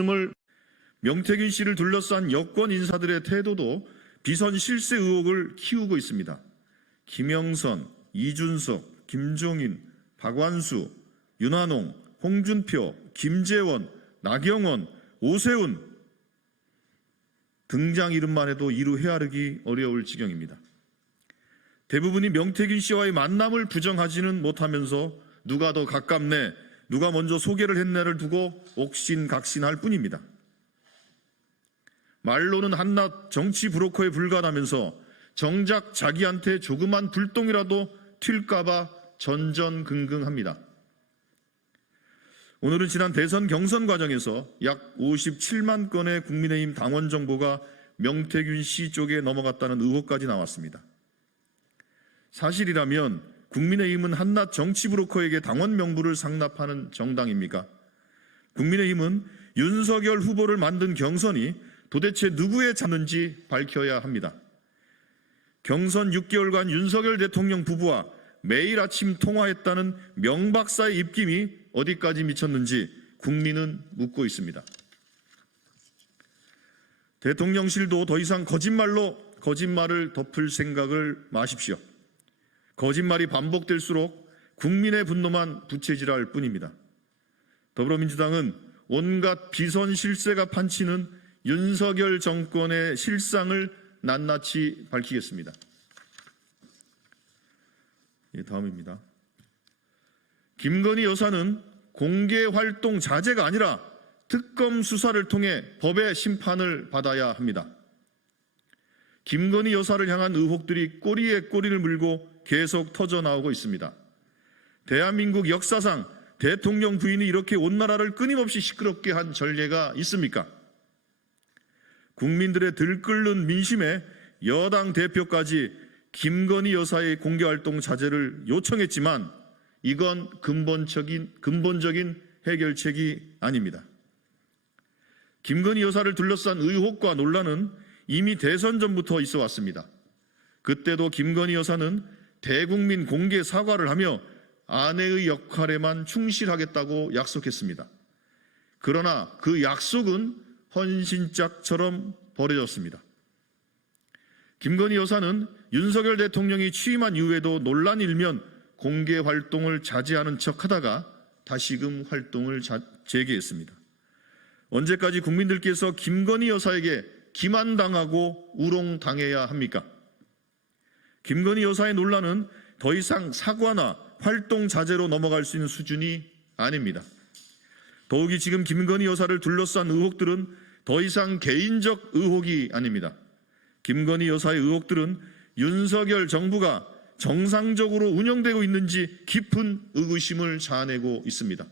을 명태균 씨를 둘러싼 여권 인사들의 태도도 비선 실세 의혹을 키우고 있습니다. 김영선, 이준석, 김종인, 박완수, 윤한홍, 홍준표, 김재원, 나경원, 오세훈 등장 이름만 해도 이루 헤아르기 어려울 지경입니다. 대부분이 명태균 씨와의 만남을 부정하지는 못하면서 누가 더 가깝네, 누가 먼저 소개를 했네를 두고 옥신각신할 뿐입니다. 말로는 한낱 정치 브로커에 불과하면서 정작 자기한테 조그만 불똥이라도 튈까봐 전전긍긍합니다. 오늘은 지난 대선 경선 과정에서 약 57만 건의 국민의힘 당원 정보가 명태균 씨 쪽에 넘어갔다는 의혹까지 나왔습니다. 사실이라면 국민의힘은 한낱 정치 브로커에게 당원 명부를 상납하는 정당입니까? 국민의힘은 윤석열 후보를 만든 경선이 도대체 누구의 자는지 밝혀야 합니다. 경선 6개월간 윤석열 대통령 부부와 매일 아침 통화했다는 명박사의 입김이 어디까지 미쳤는지 국민은 묻고 있습니다. 대통령실도 더 이상 거짓말로 거짓말을 덮을 생각을 마십시오. 거짓말이 반복될수록 국민의 분노만 부채질할 뿐입니다. 더불어민주당은 온갖 비선 실세가 판치는 윤석열 정권의 실상을 낱낱이 밝히겠습니다. 다음입니다. 김건희 여사는 공개 활동 자제가 아니라 특검 수사를 통해 법의 심판을 받아야 합니다. 김건희 여사를 향한 의혹들이 꼬리에 꼬리를 물고 계속 터져나오고 있습니다. 대한민국 역사상 대통령 부인이 이렇게 온 나라를 끊임없이 시끄럽게 한 전례가 있습니까? 국민들의 들끓는 민심에 여당 대표까지 김건희 여사의 공개활동 자제를 요청했지만 이건 근본적인 해결책이 아닙니다. 김건희 여사를 둘러싼 의혹과 논란은 이미 대선 전부터 있어 왔습니다. 그때도 김건희 여사는 대국민 공개 사과를 하며 아내의 역할에만 충실하겠다고 약속했습니다. 그러나 그 약속은 헌신짝처럼 버려졌습니다. 김건희 여사는 윤석열 대통령이 취임한 이후에도 논란이 일면 공개 활동을 자제하는 척하다가 다시금 활동을 재개했습니다. 언제까지 국민들께서 김건희 여사에게 기만당하고 우롱당해야 합니까? 김건희 여사의 논란은 더 이상 사과나 활동 자제로 넘어갈 수 있는 수준이 아닙니다. 더욱이 지금 김건희 여사를 둘러싼 의혹들은 더 이상 개인적 의혹이 아닙니다. 김건희 여사의 의혹들은 윤석열 정부가 정상적으로 운영되고 있는지 깊은 의구심을 자아내고 있습니다.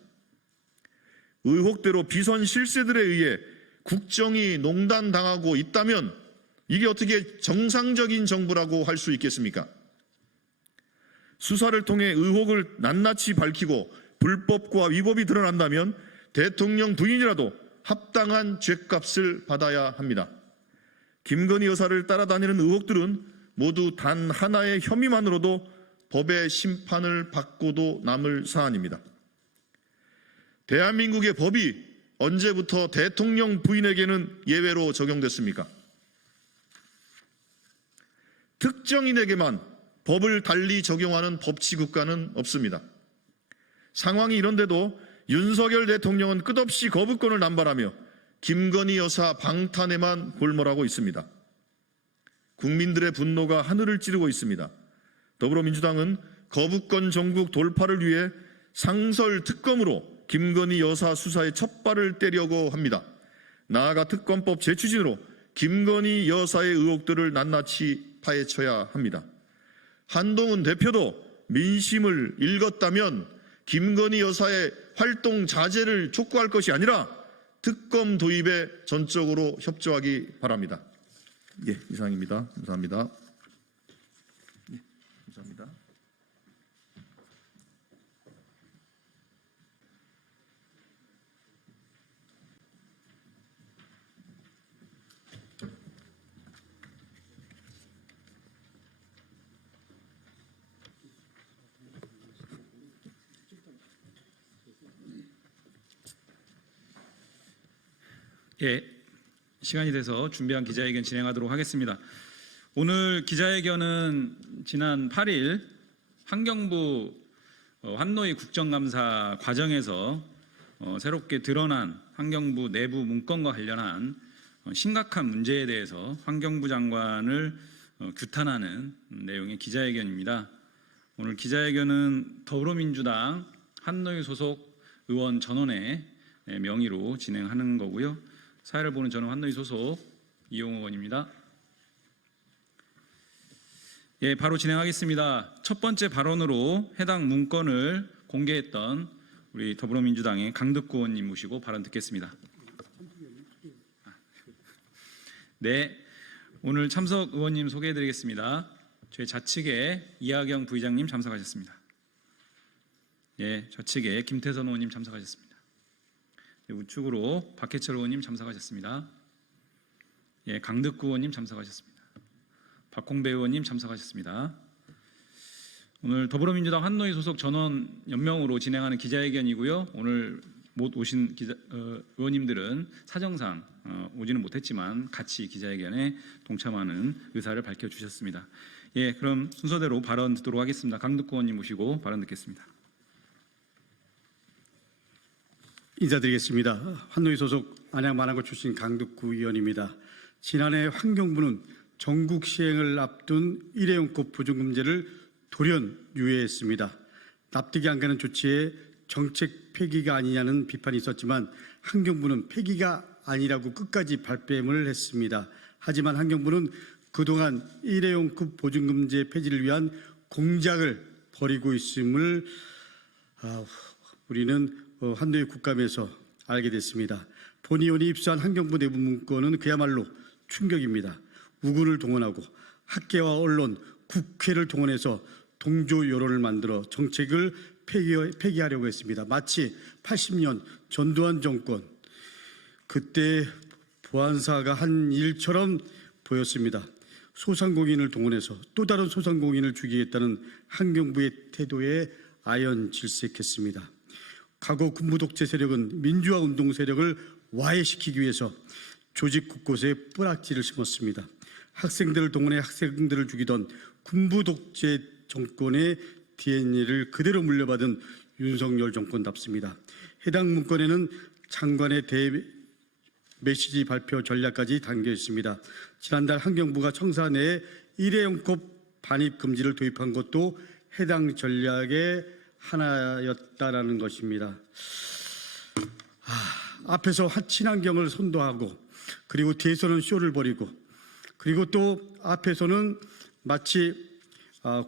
의혹대로 비선 실세들에 의해 국정이 농단당하고 있다면 이게 어떻게 정상적인 정부라고 할 수 있겠습니까? 수사를 통해 의혹을 낱낱이 밝히고 불법과 위법이 드러난다면 대통령 부인이라도 합당한 죗값을 받아야 합니다. 김건희 여사를 따라다니는 의혹들은 모두 단 하나의 혐의만으로도 법의 심판을 받고도 남을 사안입니다. 대한민국의 법이 언제부터 대통령 부인에게는 예외로 적용됐습니까? 특정인에게만 법을 달리 적용하는 법치국가는 없습니다. 상황이 이런데도 윤석열 대통령은 끝없이 거부권을 남발하며 김건희 여사 방탄에만 골몰하고 있습니다. 국민들의 분노가 하늘을 찌르고 있습니다. 더불어민주당은 거부권 정국 돌파를 위해 상설 특검으로 김건희 여사 수사에 첫발을 떼려고 합니다. 나아가 특검법 재추진으로 김건희 여사의 의혹들을 낱낱이 파헤쳐야 합니다. 한동훈 대표도 민심을 읽었다면 김건희 여사의 활동 자제를 촉구할 것이 아니라 특검 도입에 전적으로 협조하기 바랍니다. 예, 이상입니다. 감사합니다. 예, 감사합니다. 예, 시간이 돼서 준비한 기자회견 진행하도록 하겠습니다. 오늘 기자회견은 지난 8일 환경부 환노위 국정감사 과정에서 새롭게 드러난 환경부 내부 문건과 관련한 심각한 문제에 대해서 환경부 장관을 규탄하는 내용의 기자회견입니다. 오늘 기자회견은 더불어민주당 환노위 소속 의원 전원의 명의로 진행하는 거고요. 사회를 보는 저는 환노위 소속 이용호 의원입니다. 예, 바로 진행하겠습니다. 첫 번째 발언으로 해당 문건을 공개했던 우리 더불어민주당의 강덕구 의원님 모시고 발언 듣겠습니다. 네, 오늘 참석 의원님 소개해드리겠습니다. 저희 좌측에 이하경 부의장님 참석하셨습니다. 예, 좌측에 김태선 의원님 참석하셨습니다. 네, 우측으로 박해철 의원님 참석하셨습니다. 예, 강덕구 의원님 참석하셨습니다. 박홍배 의원님 참석하셨습니다. 오늘 더불어민주당 환노위 소속 전원 연명으로 진행하는 기자회견이고요. 오늘 못 오신 의원님들은 사정상 오지는 못했지만 같이 기자회견에 동참하는 의사를 밝혀주셨습니다. 예, 그럼 순서대로 발언 듣도록 하겠습니다. 강덕구 의원님 모시고 발언 듣겠습니다. 인사드리겠습니다. 환노위 소속 안양만화구 출신 강덕구 의원입니다. 지난해 환경부는 전국 시행을 앞둔 일회용급 보증금제를 돌연 유예했습니다. 납득이 안 가는 조치에 정책 폐기가 아니냐는 비판이 있었지만 환경부는 폐기가 아니라고 끝까지 발뺌을 했습니다. 하지만 환경부는 그동안 일회용급 보증금제 폐지를 위한 공작을 벌이고 있음을 우리는 환노위 국감에서 알게 됐습니다. 본 의원이 입수한 환경부 내부 문건은 그야말로 충격입니다. 우군을 동원하고 학계와 언론, 국회를 동원해서 동조 여론을 만들어 정책을 폐기하려고 했습니다. 마치 80년 전두환 정권 그때 보안사가 한 일처럼 보였습니다. 소상공인을 동원해서 또 다른 소상공인을 죽이겠다는 환경부의 태도에 아연질색했습니다. 과거 군부 독재 세력은 민주화 운동 세력을 와해시키기 위해서 조직 곳곳에 뿌락지를 심었습니다. 학생들을 동원해 학생들을 죽이던 군부 독재 정권의 DNA를 그대로 물려받은 윤석열 정권답습니다. 해당 문건에는 장관의 메시지 발표 전략까지 담겨 있습니다. 지난달 환경부가 청사 내에 일회용급 반입 금지를 도입한 것도 해당 전략의 하나였다라는 것입니다. 앞에서 친환경을 선도하고 그리고 뒤에서는 쇼를 벌이고 그리고 또 앞에서는 마치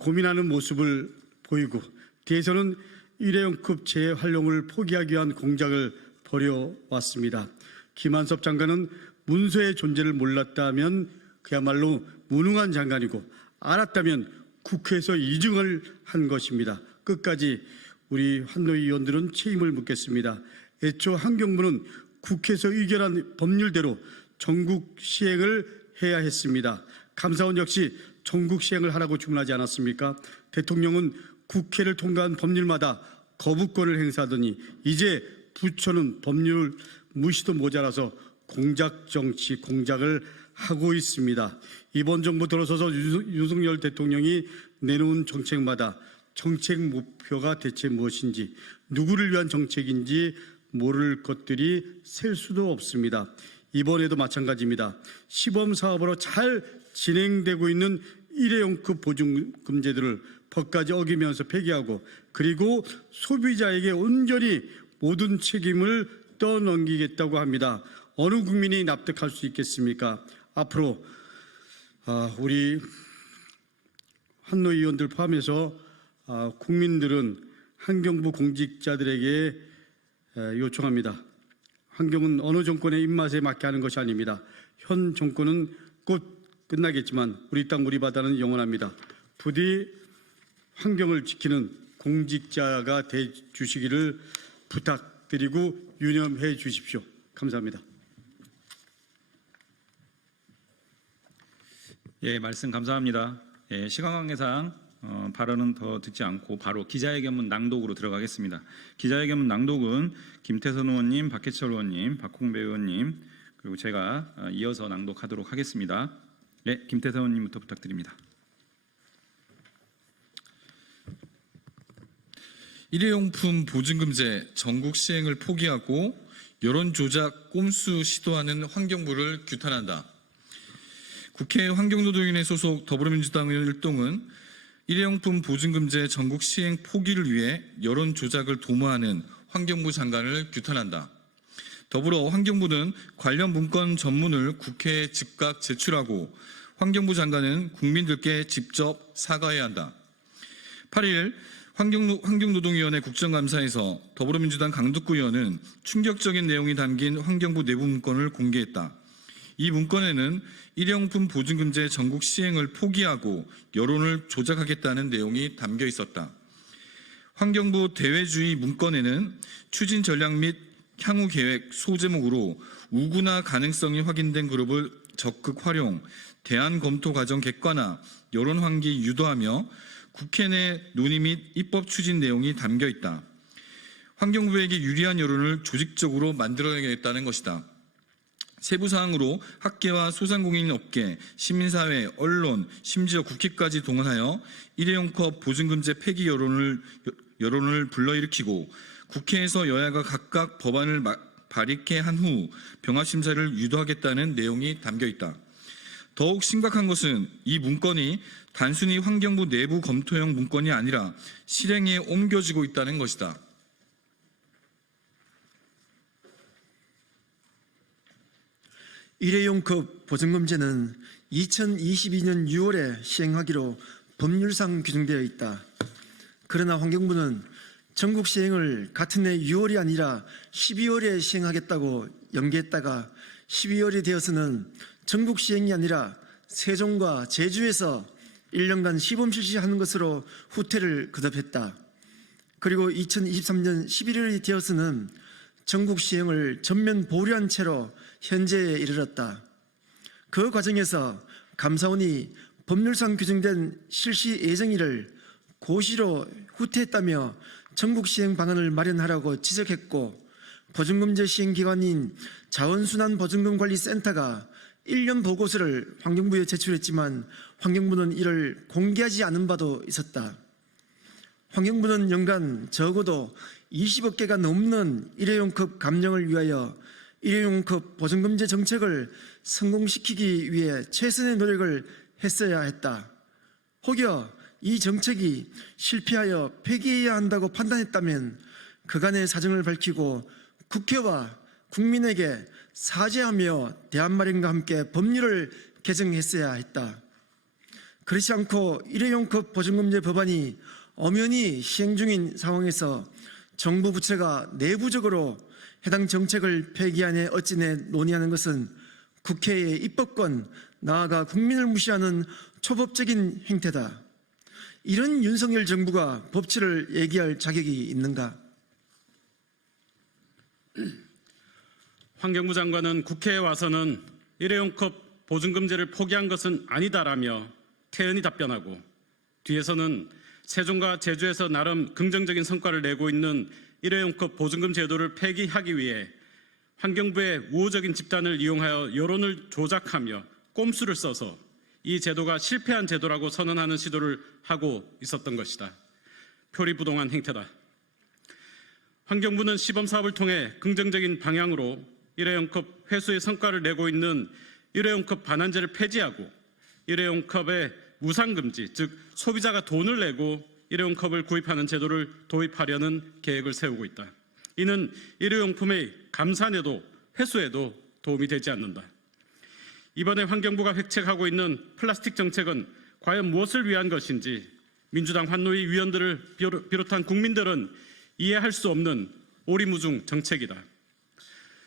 고민하는 모습을 보이고 뒤에서는 일회용급 재활용을 포기하기 위한 공작을 벌여왔습니다. 김한섭 장관은 문서의 존재를 몰랐다면 그야말로 무능한 장관이고 알았다면 국회에서 이중을 한 것입니다. 끝까지 우리 환노위 의원들은 책임을 묻겠습니다. 애초 환경부는 국회에서 의결한 법률대로 전국 시행을 해야 했습니다. 감사원 역시 전국 시행을 하라고 주문하지 않았습니까? 대통령은 국회를 통과한 법률마다 거부권을 행사하더니 이제 부처는 법률 무시도 모자라서 공작 정치, 공작을 하고 있습니다. 이번 정부 들어서서 윤석열 대통령이 내놓은 정책마다 정책 목표가 대체 무엇인지, 누구를 위한 정책인지 모를 것들이 셀 수도 없습니다. 이번에도 마찬가지입니다. 시범 사업으로 잘 진행되고 있는 일회용급 보증금제들을 법까지 어기면서 폐기하고 그리고 소비자에게 온전히 모든 책임을 떠넘기겠다고 합니다. 어느 국민이 납득할 수 있겠습니까? 앞으로 우리 환노위 의원들 포함해서 국민들은 환경부 공직자들에게 요청합니다. 환경은 어느 정권의 입맛에 맞게 하는 것이 아닙니다. 현 정권은 곧 끝나겠지만 우리 땅 우리 바다는 영원합니다. 부디 환경을 지키는 공직자가 되주시기를 부탁드리고 유념해 주십시오. 감사합니다. 예, 말씀 감사합니다. 예, 시간 관계상 발언은 더 듣지 않고 바로 기자회견문 낭독으로 들어가겠습니다. 기자회견문 낭독은 김태선 의원님, 박해철 의원님, 박홍배 의원님, 그리고 제가 이어서 낭독하도록 하겠습니다. 네, 김태선 의원님부터 부탁드립니다. 일회용품 보증금제 전국 시행을 포기하고 여론조작 꼼수 시도하는 환경부를 규탄한다. 국회 환경노동위원회 소속 더불어민주당 의원 일동은 일회용품 보증금제 전국 시행 포기를 위해 여론조작을 도모하는 환경부 장관을 규탄한다. 더불어 환경부는 관련 문건 전문을 국회에 즉각 제출하고 환경부 장관은 국민들께 직접 사과해야 한다. 8일 환경노동위원회 국정감사에서 더불어민주당 강덕구 의원은 충격적인 내용이 담긴 환경부 내부 문건을 공개했다. 이 문건에는 일회용품 보증금제 전국 시행을 포기하고 여론을 조작하겠다는 내용이 담겨 있었다. 환경부 대외주의 문건에는 추진 전략 및 향후 계획 소제목으로 우구나 가능성이 확인된 그룹을 적극 활용, 대안 검토 과정 객관화, 여론 환기 유도하며 국회 내 논의 및 입법 추진 내용이 담겨 있다. 환경부에게 유리한 여론을 조직적으로 만들어내겠다는 것이다. 세부 사항으로 학계와 소상공인 업계, 시민사회, 언론, 심지어 국회까지 동원하여 일회용컵 보증금제 폐기 여론을 불러일으키고 국회에서 여야가 각각 법안을 발의케 한 후 병합심사를 유도하겠다는 내용이 담겨 있다. 더욱 심각한 것은 이 문건이 단순히 환경부 내부 검토형 문건이 아니라 실행에 옮겨지고 있다는 것이다. 일회용컵 보증금제는 2022년 6월에 시행하기로 법률상 규정되어 있다. 그러나 환경부는 전국 시행을 같은 해 6월이 아니라 12월에 시행하겠다고 연기했다가 12월이 되어서는 전국 시행이 아니라 세종과 제주에서 1년간 시범 실시하는 것으로 후퇴를 거듭했다. 그리고 2023년 11월이 되어서는 전국 시행을 전면 보류한 채로 현재에 이르렀다. 그 과정에서 감사원이 법률상 규정된 실시 예정일을 고시로 후퇴했다며 전국 시행 방안을 마련하라고 지적했고, 보증금제 시행 기관인 자원순환보증금관리센터가 1년 보고서를 환경부에 제출했지만 환경부는 이를 공개하지 않은 바도 있었다. 환경부는 연간 적어도 20억 개가 넘는 일회용컵 감량을 위하여 일회용컵 보증금제 정책을 성공시키기 위해 최선의 노력을 했어야 했다. 혹여 이 정책이 실패하여 폐기해야 한다고 판단했다면 그간의 사정을 밝히고 국회와 국민에게 사죄하며 대안 마련과 함께 법률을 개정했어야 했다. 그렇지 않고 일회용컵 보증금제 법안이 엄연히 시행 중인 상황에서 정부 부처가 내부적으로 해당 정책을 폐기하네 어찌내 논의하는 것은 국회의 입법권, 나아가 국민을 무시하는 초법적인 행태다. 이런 윤석열 정부가 법치를 얘기할 자격이 있는가? 환경부 장관은 국회에 와서는 일회용컵 보증금제를 포기한 것은 아니다라며 태연히 답변하고, 뒤에서는 세종과 제주에서 나름 긍정적인 성과를 내고 있는 일회용컵 보증금 제도를 폐기하기 위해 환경부의 우호적인 집단을 이용하여 여론을 조작하며 꼼수를 써서 이 제도가 실패한 제도라고 선언하는 시도를 하고 있었던 것이다. 표리부동한 행태다. 환경부는 시범사업을 통해 긍정적인 방향으로 일회용컵 회수의 성과를 내고 있는 일회용컵 반환제를 폐지하고 일회용컵의 무상금지, 즉 소비자가 돈을 내고 일회용컵을 구입하는 제도를 도입하려는 계획을 세우고 있다. 이는 일회용품의 감산에도 회수에도 도움이 되지 않는다. 이번에 환경부가 획책하고 있는 플라스틱 정책은 과연 무엇을 위한 것인지 민주당 환노위 위원들을 비롯한 국민들은 이해할 수 없는 오리무중 정책이다.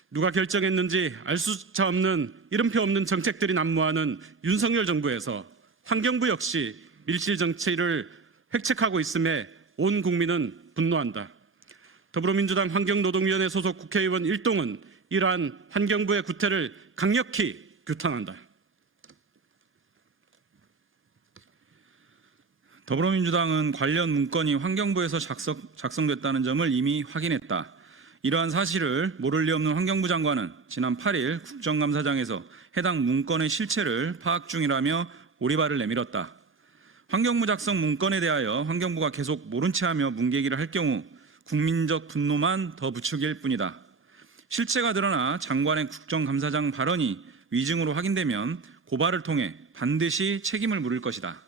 누가 결정했는지 알 수차 없는 이름표 없는 정책들이 난무하는 윤석열 정부에서 환경부 역시 밀실 정치를 획책하고 있음에 온 국민은 분노한다. 더불어민주당 환경노동위원회 소속 국회의원 일동은 이러한 환경부의 구태를 강력히 규탄한다. 더불어민주당은 관련 문건이 환경부에서 작성됐다는 점을 이미 확인했다. 이러한 사실을 모를 리 없는 환경부 장관은 지난 8일 국정감사장에서 해당 문건의 실체를 파악 중이라며 오리발을 내밀었다. 환경부 작성 문건에 대하여 환경부가 계속 모른 체하며 뭉개기를 할 경우 국민적 분노만 더 부추길 뿐이다. 실체가 드러나 장관의 국정감사장 발언이 위증으로 확인되면 고발을 통해 반드시 책임을 물을 것이다.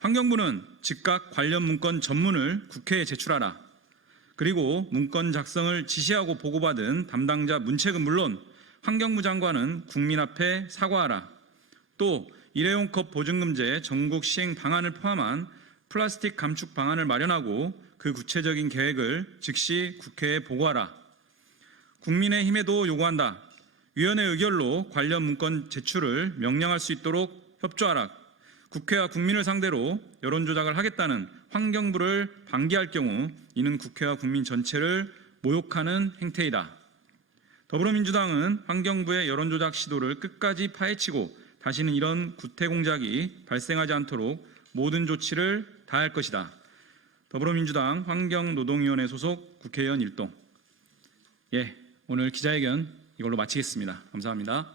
환경부는 즉각 관련 문건 전문을 국회에 제출하라. 그리고 문건 작성을 지시하고 보고받은 담당자 문책은 물론 환경부 장관은 국민 앞에 사과하라. 또 일회용컵 보증금제 전국 시행 방안을 포함한 플라스틱 감축 방안을 마련하고 그 구체적인 계획을 즉시 국회에 보고하라. 국민의힘에도 요구한다. 위원회 의결로 관련 문건 제출을 명령할 수 있도록 협조하라. 국회와 국민을 상대로 여론조작을 하겠다는 환경부를 방기할 경우 이는 국회와 국민 전체를 모욕하는 행태이다. 더불어민주당은 환경부의 여론조작 시도를 끝까지 파헤치고 다시는 이런 구태 공작이 발생하지 않도록 모든 조치를 다할 것이다. 더불어민주당 환경노동위원회 소속 국회의원 일동. 오늘 기자회견 이걸로 마치겠습니다. 감사합니다.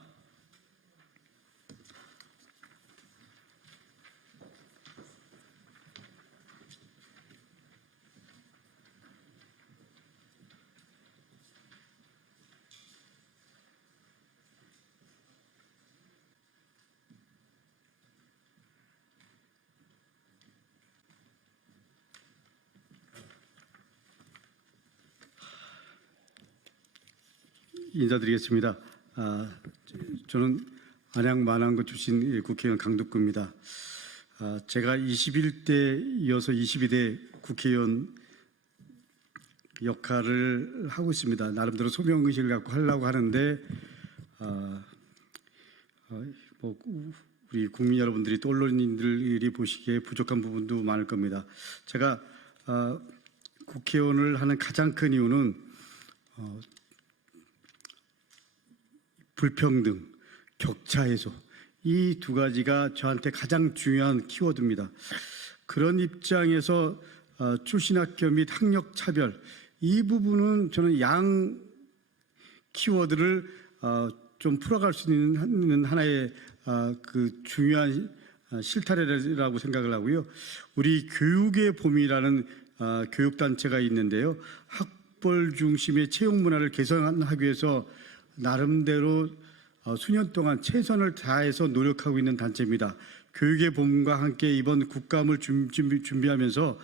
인사드리겠습니다. 저는 안양 만안구 출신 국회의원 강덕구입니다. 제가 21대 이어서 22대 국회의원 역할을 하고 있습니다. 나름대로 소명의식을 갖고 하려고 하는데 우리 국민 여러분들이 또 언론인들이 보시기에 부족한 부분도 많을 겁니다. 제가 국회의원을 하는 가장 큰 이유는 불평등, 격차 해소 이 두 가지가 저한테 가장 중요한 키워드입니다. 그런 입장에서 출신 학교 및 학력 차별 이 부분은 저는 양 키워드를 좀 풀어갈 수 있는 하나의 그 중요한 실타래라고 생각을 하고요. 우리 교육의 봄이라는 교육단체가 있는데요. 학벌 중심의 채용 문화를 개선하기 위해서 나름대로 수년 동안 최선을 다해서 노력하고 있는 단체입니다. 교육의 봄과 함께 이번 국감을 준비하면서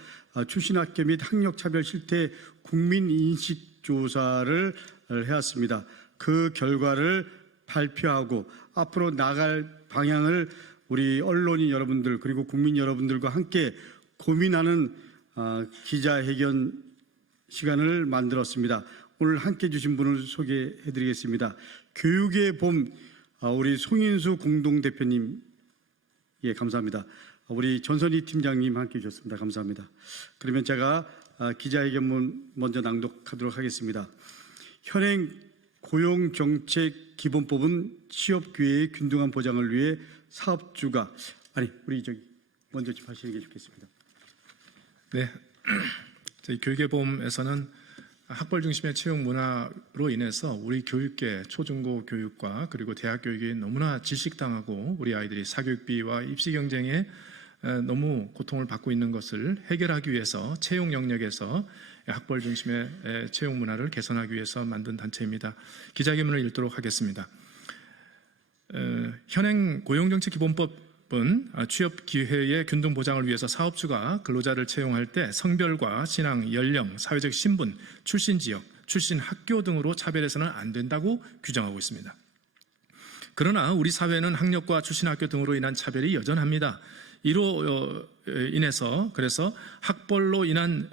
출신 학교 및 학력 차별 실태 국민 인식 조사를 해왔습니다. 그 결과를 발표하고 앞으로 나갈 방향을 우리 언론인 여러분들 그리고 국민 여러분들과 함께 고민하는 기자회견 시간을 만들었습니다. 오늘 함께해 주신 분을 소개해드리겠습니다. 교육의 봄 우리 송인수 공동대표님 감사합니다. 우리 전선희 팀장님 함께해 주셨습니다. 감사합니다. 그러면 제가 기자회견문 먼저 낭독하도록 하겠습니다. 현행 고용정책 기본법은 취업기회의 균등한 보장을 위해 사업주가 우리 먼저 좀 하시는 게 좋겠습니다. 네, 저희 교육의 봄에서는 학벌 중심의 채용 문화로 인해서 우리 교육계 초중고 교육과 그리고 대학 교육이 너무나 질식당하고 우리 아이들이 사교육비와 입시 경쟁에 너무 고통을 받고 있는 것을 해결하기 위해서 채용 영역에서 학벌 중심의 채용 문화를 개선하기 위해서 만든 단체입니다. 기자회견문을 읽도록 하겠습니다. 현행 고용정책 기본법은 취업 기회의 균등 보장을 위해서 사업주가 근로자를 채용할 때 성별과 신앙, 연령, 사회적 신분, 출신 지역, 출신 학교 등으로 차별해서는 안 된다고 규정하고 있습니다. 그러나 우리 사회는 학력과 출신 학교 등으로 인한 차별이 여전합니다. 이로 인해서 그래서 학벌로 인한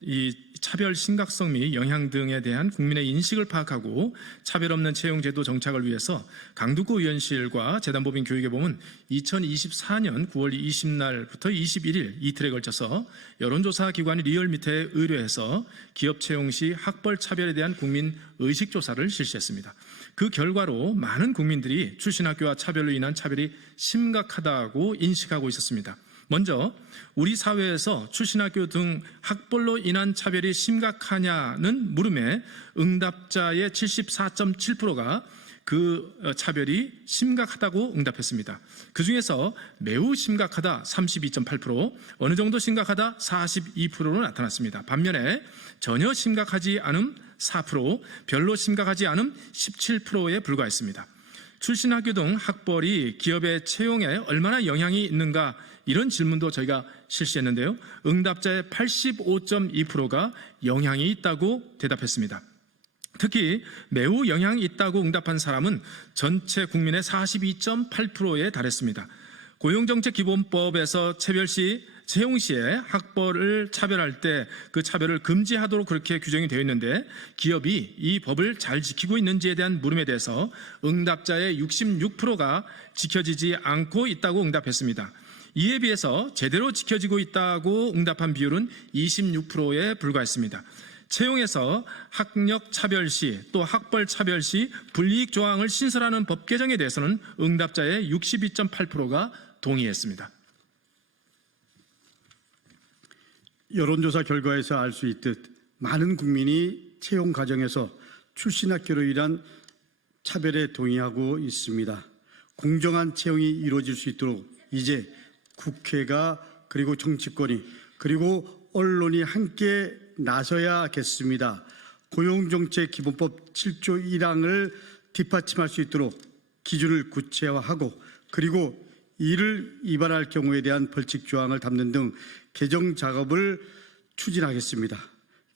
이 차별 심각성 및 영향 등에 대한 국민의 인식을 파악하고 차별 없는 채용 제도 정착을 위해서 강두구 의원실과 재단법인 교육의 봄은 2024년 9월 20날부터 21일 이틀에 걸쳐서 여론조사 기관 리얼미터에 의뢰해서 기업 채용 시 학벌 차별에 대한 국민 의식 조사를 실시했습니다. 그 결과로 많은 국민들이 출신 학교와 차별로 인한 차별이 심각하다고 인식하고 있었습니다. 먼저 우리 사회에서 출신학교 등 학벌로 인한 차별이 심각하냐는 물음에 응답자의 74.7%가 그 차별이 심각하다고 응답했습니다. 그중에서 매우 심각하다 32.8%, 어느 정도 심각하다 42%로 나타났습니다. 반면에 전혀 심각하지 않음 4%, 별로 심각하지 않음 17%에 불과했습니다. 출신학교 등 학벌이 기업의 채용에 얼마나 영향이 있는가, 이런 질문도 저희가 실시했는데요. 응답자의 85.2%가 영향이 있다고 대답했습니다. 특히 매우 영향이 있다고 응답한 사람은 전체 국민의 42.8%에 달했습니다. 고용정책기본법에서 채용 시에 학벌을 차별할 때 그 차별을 금지하도록 그렇게 규정이 되어 있는데, 기업이 이 법을 잘 지키고 있는지에 대한 물음에 대해서 응답자의 66%가 지켜지지 않고 있다고 응답했습니다. 이에 비해서 제대로 지켜지고 있다고 응답한 비율은 26%에 불과했습니다. 채용에서 학력 차별 시 또 학벌 차별 시 불이익 조항을 신설하는 법 개정에 대해서는 응답자의 62.8%가 동의했습니다. 여론조사 결과에서 알 수 있듯 많은 국민이 채용 과정에서 출신 학교로 인한 차별에 동의하고 있습니다. 공정한 채용이 이루어질 수 있도록 이제 국회가, 그리고 정치권이, 그리고 언론이 함께 나서야겠습니다. 고용정책기본법 7조 1항을 뒷받침할 수 있도록 기준을 구체화하고, 그리고 이를 위반할 경우에 대한 벌칙 조항을 담는 등 개정 작업을 추진하겠습니다.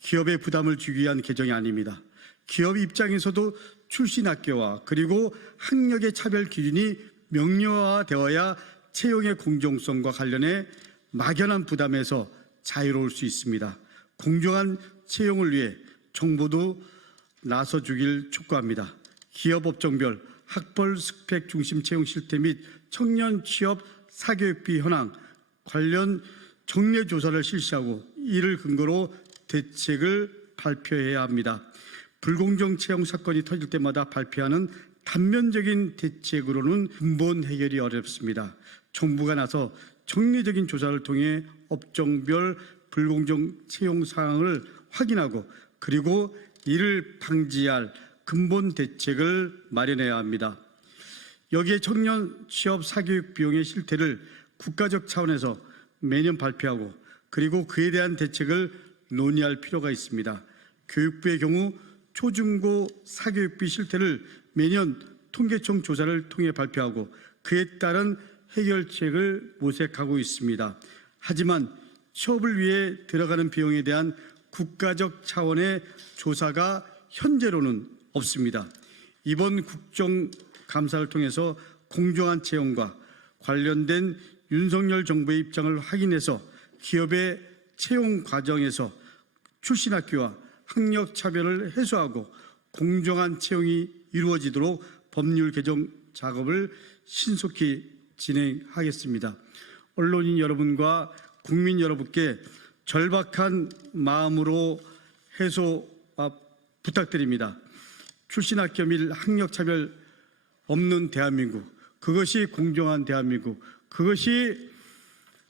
기업의 부담을 주기 위한 개정이 아닙니다. 기업 입장에서도 출신 학교와 그리고 학력의 차별 기준이 명료화되어야 채용의 공정성과 관련해 막연한 부담에서 자유로울 수 있습니다. 공정한 채용을 위해 정부도 나서주길 촉구합니다. 기업 업종별 학벌 스펙 중심 채용 실태 및 청년 취업 사교육비 현황 관련 정례 조사를 실시하고 이를 근거로 대책을 발표해야 합니다. 불공정 채용 사건이 터질 때마다 발표하는 단면적인 대책으로는 근본 해결이 어렵습니다. 정부가 나서 정례적인 조사를 통해 업종별 불공정 채용 사항을 확인하고, 그리고 이를 방지할 근본 대책을 마련해야 합니다. 여기에 청년 취업 사교육 비용의 실태를 국가적 차원에서 매년 발표하고, 그리고 그에 대한 대책을 논의할 필요가 있습니다. 교육부의 경우 초중고 사교육비 실태를 매년 통계청 조사를 통해 발표하고 그에 따른 해결책을 모색하고 있습니다. 하지만 취업을 위해 들어가는 비용에 대한 국가적 차원의 조사가 현재로는 없습니다. 이번 국정감사를 통해서 공정한 채용과 관련된 윤석열 정부의 입장을 확인해서 기업의 채용 과정에서 출신 학교와 학력 차별을 해소하고 공정한 채용이 이루어지도록 법률 개정 작업을 신속히 진행하겠습니다. 언론인 여러분과 국민 여러분께 절박한 마음으로 해소 부탁드립니다. 출신 학교 및 학력 차별 없는 대한민국, 그것이 공정한 대한민국, 그것이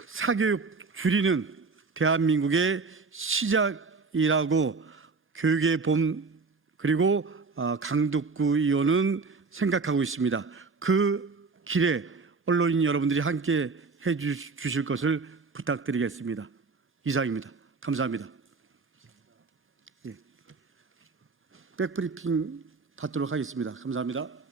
사교육 줄이는 대한민국의 시작이라고 교육의 봄 그리고 강덕구 의원은 생각하고 있습니다. 그 길에 언론인 여러분들이 함께 해 주실 것을 부탁드리겠습니다. 이상입니다. 감사합니다. 예. 백브리핑 받도록 하겠습니다. 감사합니다.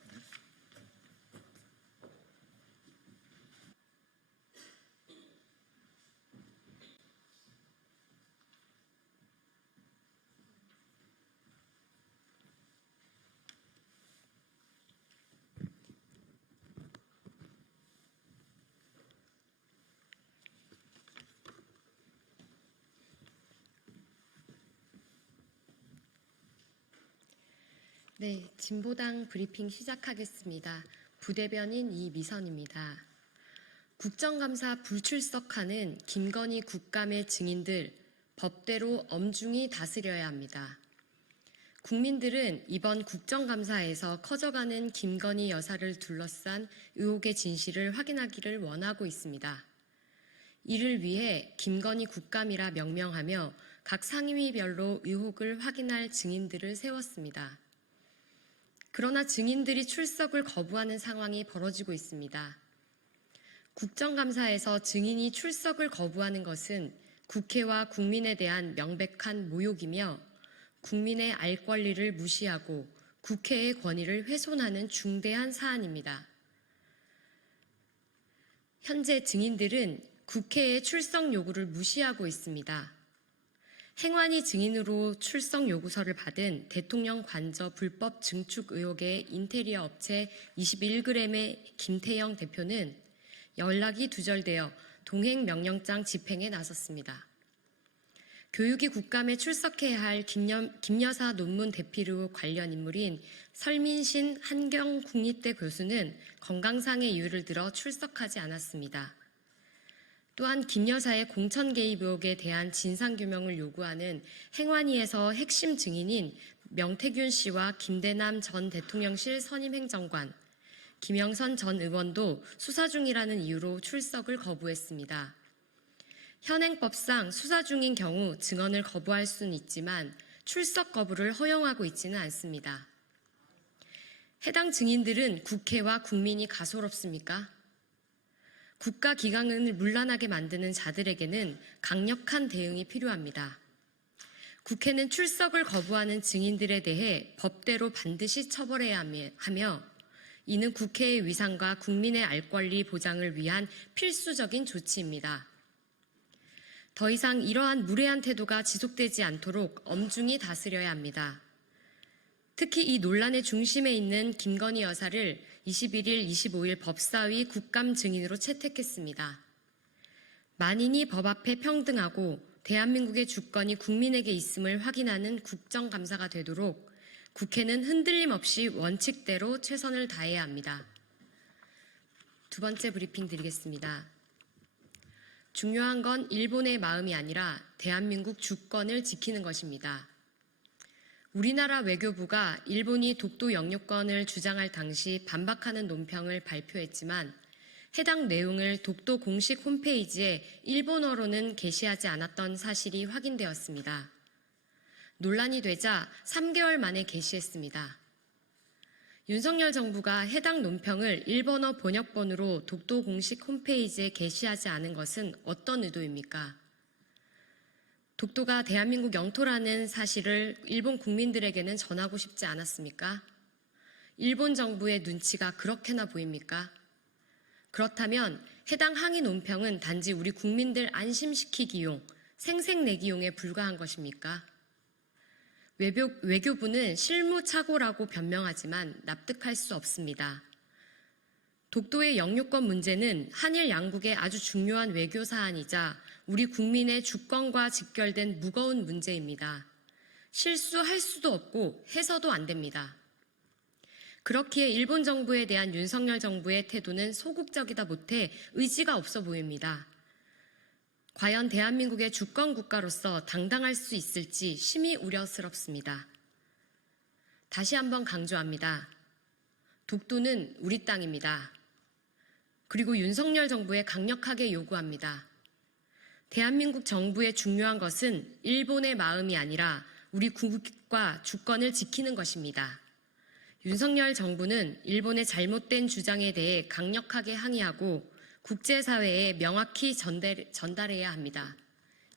네, 진보당 브리핑 시작하겠습니다. 부대변인 이미선입니다. 국정감사 불출석하는 김건희 국감의 증인들 법대로 엄중히 다스려야 합니다. 국민들은 이번 국정감사에서 커져가는 김건희 여사를 둘러싼 의혹의 진실을 확인하기를 원하고 있습니다. 이를 위해 김건희 국감이라 명명하며 각 상임위별로 의혹을 확인할 증인들을 세웠습니다. 그러나 증인들이 출석을 거부하는 상황이 벌어지고 있습니다. 국정감사에서 증인이 출석을 거부하는 것은 국회와 국민에 대한 명백한 모욕이며 국민의 알 권리를 무시하고 국회의 권위를 훼손하는 중대한 사안입니다. 현재 증인들은 국회의 출석 요구를 무시하고 있습니다. 행완이 증인으로 출석 요구서를 받은 대통령 관저 불법 증축 의혹의 인테리어 업체 21g의 김태영 대표는 연락이 두절되어 동행 명령장 집행에 나섰습니다. 교육위 국감에 출석해야 할 김여사 논문 대필 관련 인물인 설민신 한경국립대 교수는 건강상의 이유를 들어 출석하지 않았습니다. 또한 김여사의 공천 개입 의혹에 대한 진상규명을 요구하는 행안위에서 핵심 증인인 명태균 씨와 김대남 전 대통령실 선임행정관, 김영선 전 의원도 수사 중이라는 이유로 출석을 거부했습니다. 현행법상 수사 중인 경우 증언을 거부할 수는 있지만 출석 거부를 허용하고 있지는 않습니다. 해당 증인들은 국회와 국민이 가소롭습니까? 국가기강을 문란하게 만드는 자들에게는 강력한 대응이 필요합니다. 국회는 출석을 거부하는 증인들에 대해 법대로 반드시 처벌해야 하며 이는 국회의 위상과 국민의 알 권리 보장을 위한 필수적인 조치입니다. 더 이상 이러한 무례한 태도가 지속되지 않도록 엄중히 다스려야 합니다. 특히 이 논란의 중심에 있는 김건희 여사를 21일, 25일 법사위 국감 증인으로 채택했습니다. 만인이 법 앞에 평등하고 대한민국의 주권이 국민에게 있음을 확인하는 국정감사가 되도록 국회는 흔들림 없이 원칙대로 최선을 다해야 합니다. 두 번째 브리핑 드리겠습니다. 중요한 건 일본의 마음이 아니라 대한민국 주권을 지키는 것입니다. 우리나라 외교부가 일본이 독도 영유권을 주장할 당시 반박하는 논평을 발표했지만 해당 내용을 독도 공식 홈페이지에 일본어로는 게시하지 않았던 사실이 확인되었습니다. 논란이 되자 3개월 만에 게시했습니다. 윤석열 정부가 해당 논평을 일본어 번역본으로 독도 공식 홈페이지에 게시하지 않은 것은 어떤 의도입니까? 독도가 대한민국 영토라는 사실을 일본 국민들에게는 전하고 싶지 않았습니까? 일본 정부의 눈치가 그렇게나 보입니까? 그렇다면 해당 항의 논평은 단지 우리 국민들 안심시키기용, 생색내기용에 불과한 것입니까? 외교부는 실무착오라고 변명하지만 납득할 수 없습니다. 독도의 영유권 문제는 한일 양국의 아주 중요한 외교 사안이자 우리 국민의 주권과 직결된 무거운 문제입니다. 실수할 수도 없고 해서도 안 됩니다. 그렇기에 일본 정부에 대한 윤석열 정부의 태도는 소극적이다 못해 의지가 없어 보입니다. 과연 대한민국의 주권 국가로서 당당할 수 있을지 심히 우려스럽습니다. 다시 한번 강조합니다. 독도는 우리 땅입니다. 그리고 윤석열 정부에 강력하게 요구합니다. 대한민국 정부의 중요한 것은 일본의 마음이 아니라 우리 국익과 주권을 지키는 것입니다. 윤석열 정부는 일본의 잘못된 주장에 대해 강력하게 항의하고 국제사회에 명확히 전달해야 합니다.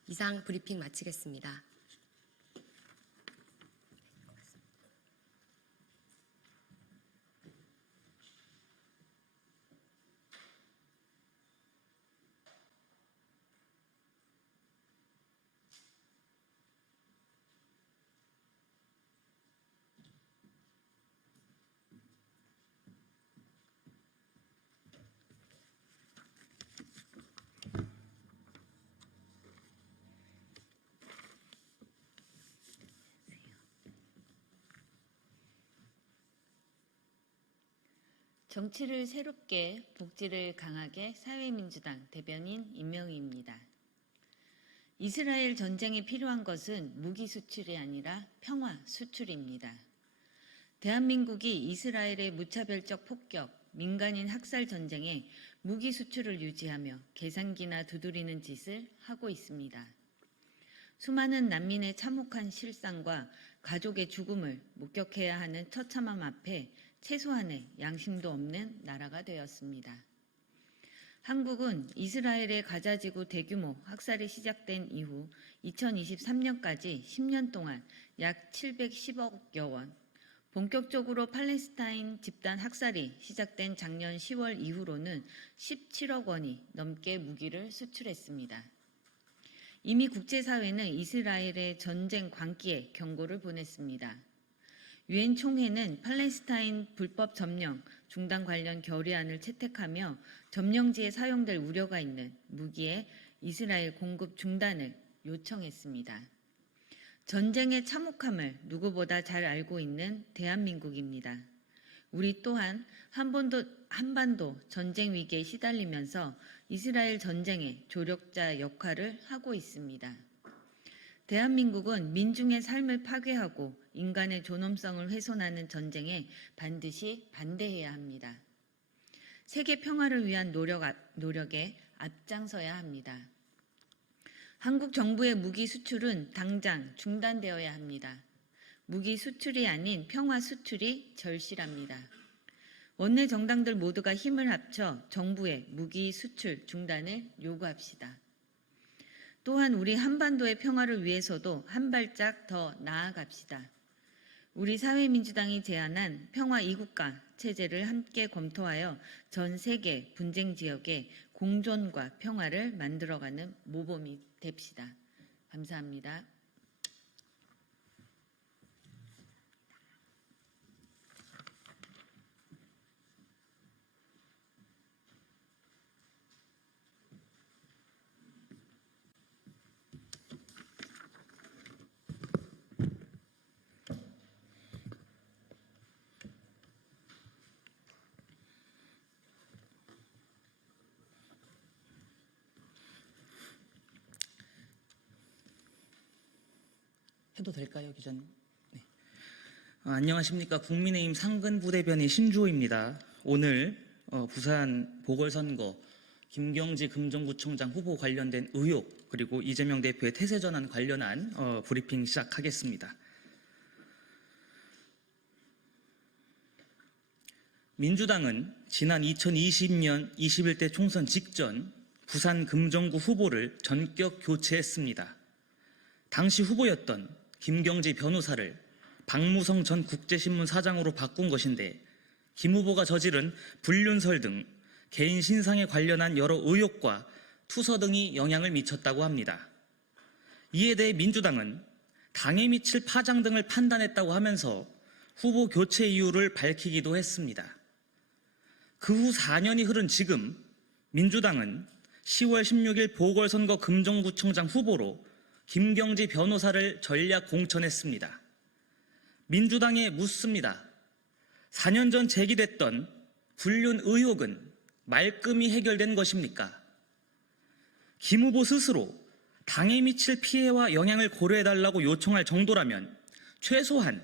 이상 브리핑 마치겠습니다. 정치를 새롭게, 복지를 강하게 사회민주당 대변인 임명희입니다. 이스라엘 전쟁에 필요한 것은 무기 수출이 아니라 평화 수출입니다. 대한민국이 이스라엘의 무차별적 폭격, 민간인 학살 전쟁에 무기 수출을 유지하며 계산기나 두드리는 짓을 하고 있습니다. 수많은 난민의 참혹한 실상과 가족의 죽음을 목격해야 하는 처참함 앞에 최소한의 양심도 없는 나라가 되었습니다. 한국은 이스라엘의 가자지구 대규모 학살이 시작된 이후 2023년까지 10년 동안 약 710억여 원, 본격적으로 팔레스타인 집단 학살이 시작된 작년 10월 이후로는 17억 원이 넘게 무기를 수출했습니다. 이미 국제사회는 이스라엘의 전쟁 광기에 경고를 보냈습니다. 유엔 총회는 팔레스타인 불법 점령 중단 관련 결의안을 채택하며 점령지에 사용될 우려가 있는 무기의 이스라엘 공급 중단을 요청했습니다. 전쟁의 참혹함을 누구보다 잘 알고 있는 대한민국입니다. 우리 또한 한반도 전쟁 위기에 시달리면서 이스라엘 전쟁의 조력자 역할을 하고 있습니다. 대한민국은 민중의 삶을 파괴하고 인간의 존엄성을 훼손하는 전쟁에 반드시 반대해야 합니다. 세계 평화를 위한 노력에 앞장서야 합니다. 한국 정부의 무기 수출은 당장 중단되어야 합니다. 무기 수출이 아닌 평화 수출이 절실합니다. 원내 정당들 모두가 힘을 합쳐 정부의 무기 수출 중단을 요구합시다. 또한 우리 한반도의 평화를 위해서도 한 발짝 더 나아갑시다. 우리 사회민주당이 제안한 평화 2국가 체제를 함께 검토하여 전 세계 분쟁 지역에 공존과 평화를 만들어가는 모범이 됩시다. 감사합니다. 해도 될까요, 기자님? 네. 안녕하십니까. 국민의힘 상근부대변인 신주호입니다. 오늘 부산 보궐선거 김경지 금정구청장 후보 관련된 의혹 그리고 이재명 대표의 태세 전환 관련한 브리핑 시작하겠습니다. 민주당은 지난 2020년 21대 총선 직전 부산 금정구 후보를 전격 교체했습니다. 당시 후보였던 김경지 변호사를 박무성 전 국제신문 사장으로 바꾼 것인데 김 후보가 저지른 불륜설 등 개인 신상에 관련한 여러 의혹과 투서 등이 영향을 미쳤다고 합니다. 이에 대해 민주당은 당에 미칠 파장 등을 판단했다고 하면서 후보 교체 이유를 밝히기도 했습니다. 그 후 4년이 흐른 지금 민주당은 10월 16일 보궐선거 금정구청장 후보로 김경지 변호사를 전략 공천했습니다. 민주당에 묻습니다. 4년 전 제기됐던 불륜 의혹은 말끔히 해결된 것입니까? 김 후보 스스로 당에 미칠 피해와 영향을 고려해달라고 요청할 정도라면 최소한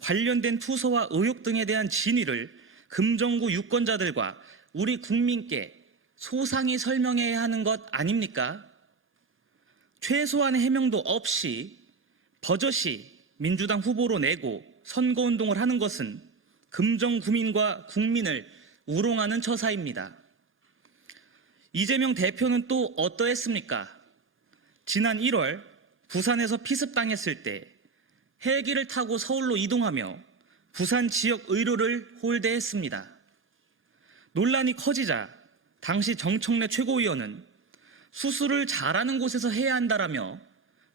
관련된 투서와 의혹 등에 대한 진위를 금정구 유권자들과 우리 국민께 소상히 설명해야 하는 것 아닙니까? 최소한의 해명도 없이 버젓이 민주당 후보로 내고 선거운동을 하는 것은 금정구민과 국민을 우롱하는 처사입니다. 이재명 대표는 또 어떠했습니까? 지난 1월 부산에서 피습당했을 때 헬기를 타고 서울로 이동하며 부산 지역 의료를 홀대했습니다. 논란이 커지자 당시 정청래 최고위원은 수술을 잘하는 곳에서 해야 한다라며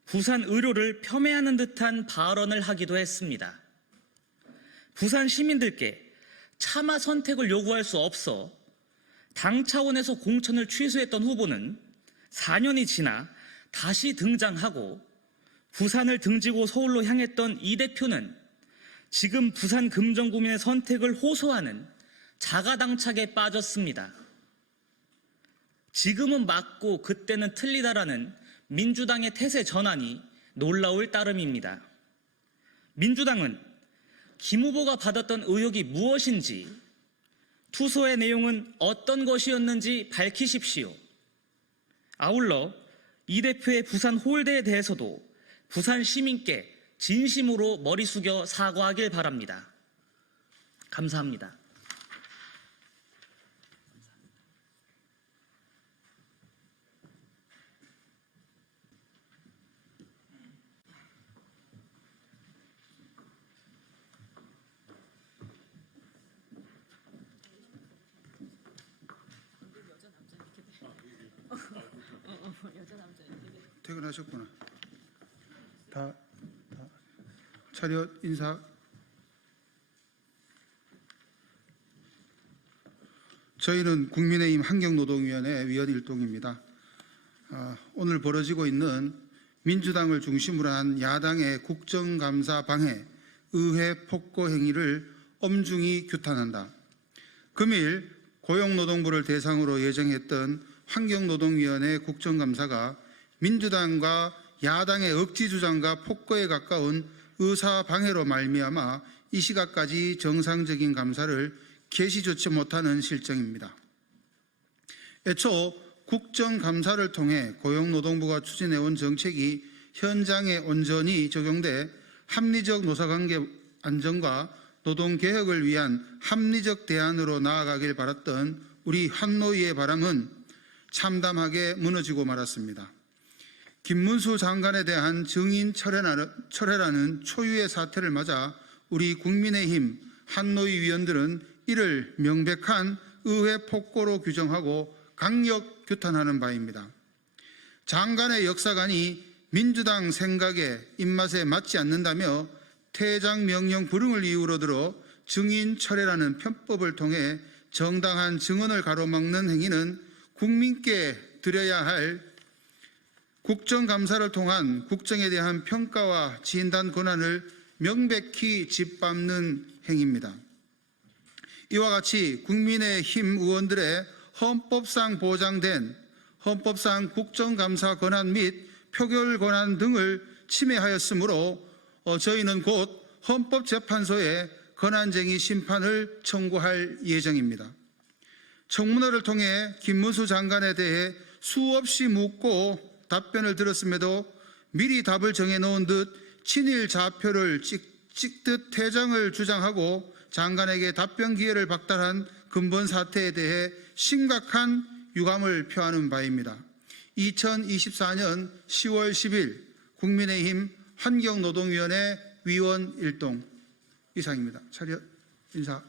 부산 의료를 폄훼하는 듯한 발언을 하기도 했습니다. 부산 시민들께 차마 선택을 요구할 수 없어 당 차원에서 공천을 취소했던 후보는 4년이 지나 다시 등장하고 부산을 등지고 서울로 향했던 이 대표는 지금 부산 금정구민의 선택을 호소하는 자가당착에 빠졌습니다. 지금은 맞고 그때는 틀리다라는 민주당의 태세 전환이 놀라울 따름입니다. 민주당은 김 후보가 받았던 의혹이 무엇인지 투소의 내용은 어떤 것이었는지 밝히십시오. 아울러 이 대표의 부산 홀대에 대해서도 부산 시민께 진심으로 머리 숙여 사과하길 바랍니다. 감사합니다. 퇴근하셨구나. 다 차렷 인사. 저희는 국민의힘 환경노동위원회 위원 일동입니다. 오늘 벌어지고 있는 민주당을 중심으로 한 야당의 국정감사 방해, 의회 폭거 행위를 엄중히 규탄한다. 금일 고용노동부를 대상으로 예정했던 환경노동위원회 국정감사가 민주당과 야당의 억지 주장과 폭거에 가까운 의사 방해로 말미암아 이 시각까지 정상적인 감사를 개시조차 못하는 실정입니다. 애초 국정감사를 통해 고용노동부가 추진해온 정책이 현장에 온전히 적용돼 합리적 노사관계 안정과 노동개혁을 위한 합리적 대안으로 나아가길 바랐던 우리 환노위의 바람은 참담하게 무너지고 말았습니다. 김문수 장관에 대한 증인 철회라는 초유의 사태를 맞아 우리 국민의힘 환노위 위원들은 이를 명백한 의회 폭거로 규정하고 강력 규탄하는 바입니다. 장관의 역사관이 민주당 생각에 입맛에 맞지 않는다며 퇴장 명령 불응을 이유로 들어 증인 철회라는 편법을 통해 정당한 증언을 가로막는 행위는 국민께 드려야 할 국정감사를 통한 국정에 대한 평가와 진단 권한을 명백히 짓밟는 행위입니다. 이와 같이 국민의힘 의원들의 헌법상 보장된 헌법상 국정감사 권한 및 표결 권한 등을 침해하였으므로 저희는 곧 헌법재판소에 권한쟁의 심판을 청구할 예정입니다. 청문회를 통해 김문수 장관에 대해 수없이 묻고 답변을 들었음에도 미리 답을 정해놓은 듯 친일 좌표를 찍듯 퇴장을 주장하고 장관에게 답변 기회를 박탈한 근본 사태에 대해 심각한 유감을 표하는 바입니다. 2024년 10월 10일 국민의힘 환경노동위원회 위원 일동 이상입니다. 차렷 인사.